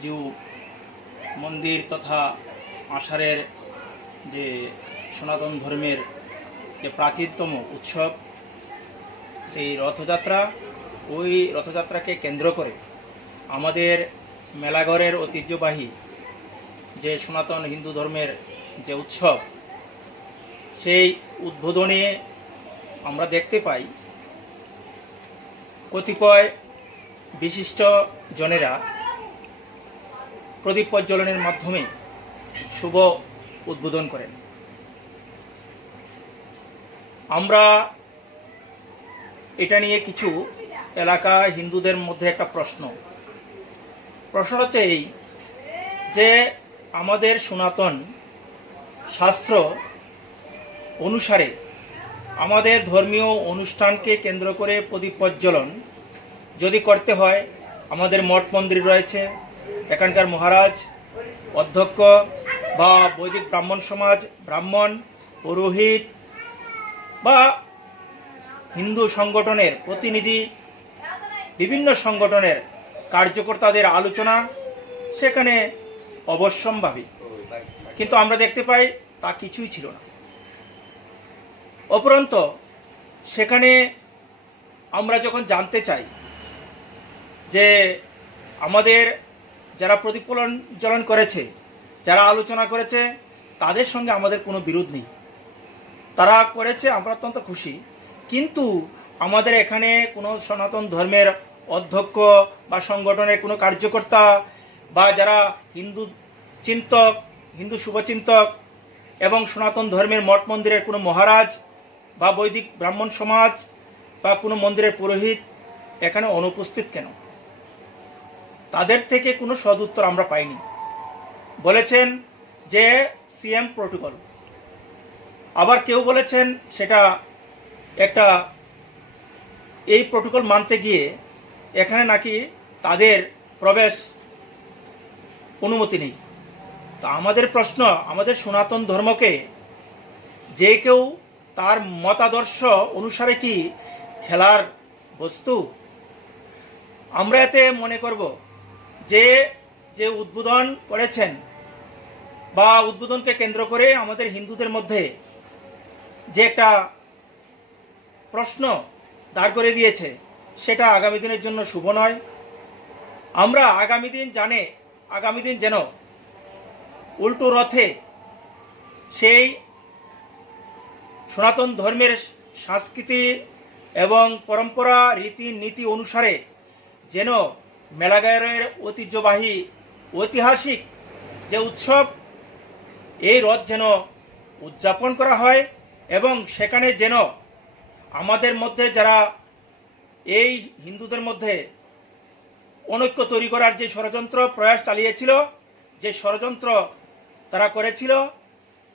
জিউ মন্দির তথা আষাঢ়ের যে সনাতন ধর্মের যে প্রাচীনতম উৎসব, সেই রথযাত্রা, ওই রথযাত্রাকে কেন্দ্র করে আমাদের মেলাঘরের ঐতিহ্যবাহী যে সনাতন হিন্দু ধর্মের যে উৎসব, সেই উদ্বোধনে আমরা দেখতে পাই কতিপয় বিশিষ্ট জনেরা প্রদীপ প্রজ্বলনের মাধ্যমে শুভ উদ্বোধন করেন। আমরা এটা নিয়ে কিছু এলাকা হিন্দুদের মধ্যে একটা প্রশ্ন। প্রশ্ন হচ্ছে এই যে আমাদের সনাতন শাস্ত্র অনুসারে আমাদের ধর্মীয় অনুষ্ঠানকে কেন্দ্র করে প্রদীপ প্রজ্বলন যদি করতে হয়, আমাদের মঠ মন্দির রয়েছে। এখানকার মহারাজ, অধ্যক্ষ বা বৈদিক ব্রাহ্মণ সমাজ, ব্রাহ্মণ, পুরোহিত বা হিন্দু সংগঠনের প্রতিনিধি, বিভিন্ন সংগঠনের কার্যকর্তাদের আলোচনা সেখানে অবশ্যম্ভাবী। কিন্তু আমরা দেখতে পাই, তা কিছুই ছিল না। অপরন্ত সেখানে আমরা যখন জানতে চাই যে আমাদের যারা প্রতিফলন জ্বলন করেছে, যারা আলোচনা করেছে, তাদের সঙ্গে আমাদের কোনো বিরোধ নেই। তারা করেছে, আমরা অত্যন্ত খুশি। কিন্তু আমাদের এখানে কোনো সনাতন ধর্মের অধ্যক্ষ বা সংগঠনের কোনো কার্যকর্তা বা যারা হিন্দু চিন্তক, হিন্দু শুভচিন্তক এবং সনাতন ধর্মের মঠ মন্দিরের কোনো মহারাজ বা বৈদিক ব্রাহ্মণ সমাজ বা কোনো মন্দিরের পুরোহিত এখানে অনুপস্থিত কেন? তাদের থেকে কোনো সদুত্তর আমরা পাইনি। বলেছেন যে সিএম প্রোটোকল। আবার কেউ বলেছেন সেটা একটা এই প্রোটোকল মানতে গিয়ে এখানে নাকি তাদের প্রবেশ অনুমতি নেই। তো আমাদের প্রশ্ন, আমাদের সনাতন ধর্মকে যে কেউ তার মতাদর্শ অনুসারে কি খেলার বস্তু? আমরা এতে মনে করব। যে যে উদ্বোধন করেছেন বা উদ্বোধনকে কেন্দ্র করে আমাদের হিন্দুদের মধ্যে যে একটা প্রশ্ন দাঁড় করে দিয়েছে, সেটা আগামী দিনের জন্য শুভ নয়। আমরা আগামী দিন জানে, আগামী দিন যেন উল্টো রথে সেই সনাতন ধর্মের সংস্কৃতি এবং পরম্পরা রীতি নীতি অনুসারে যেন মেলাগায়ের ঐতিহ্যবাহী ঐতিহাসিক যে উৎসব, এই রথ যেন উদযাপন করা হয় এবং সেখানে যেন আমাদের মধ্যে যারা এই হিন্দুদের মধ্যে অনৈক্য তৈরি করার যে ষড়যন্ত্র, প্রয়াস চালিয়েছিল, যে ষড়যন্ত্র তারা করেছিল,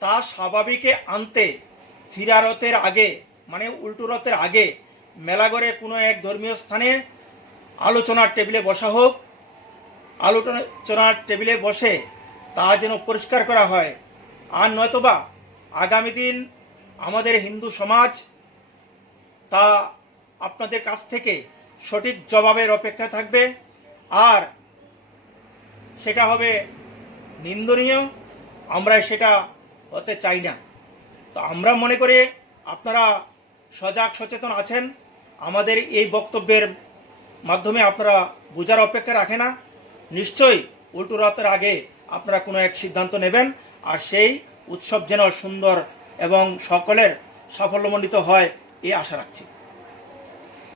তা স্বাভাবিকে আনতে ফিরারতের আগে মানে উল্টো রথের আগে মেলাগড়ে কোনো এক ধর্মীয় স্থানে আলোচনার টেবিলে বসা হোক। আলোচনার টেবিলে বসে তা যেন পরিষ্কার করা হয়। আর নয়তোবা আগামী দিন আমাদের হিন্দু সমাজ তা আপনাদের কাছ থেকে সঠিক জবাবের অপেক্ষা থাকবে। আর সেটা হবে নিন্দনীয়, আমরা সেটা হতে চাই না। তো আমরা মনে করি আপনারা সজাগ সচেতন আছেন। আমাদের এই বক্তব্যের মাধ্যমে আপনারা বোঝার অপেক্ষা রাখে না। নিশ্চয়ই উল্টো রাতের আগে আপনারা কোনো এক সিদ্ধান্ত নেবেন আর সেই উৎসব যেন সুন্দর এবং সকলের সাফল্যমণ্ডিত হয় এই আশা রাখছি।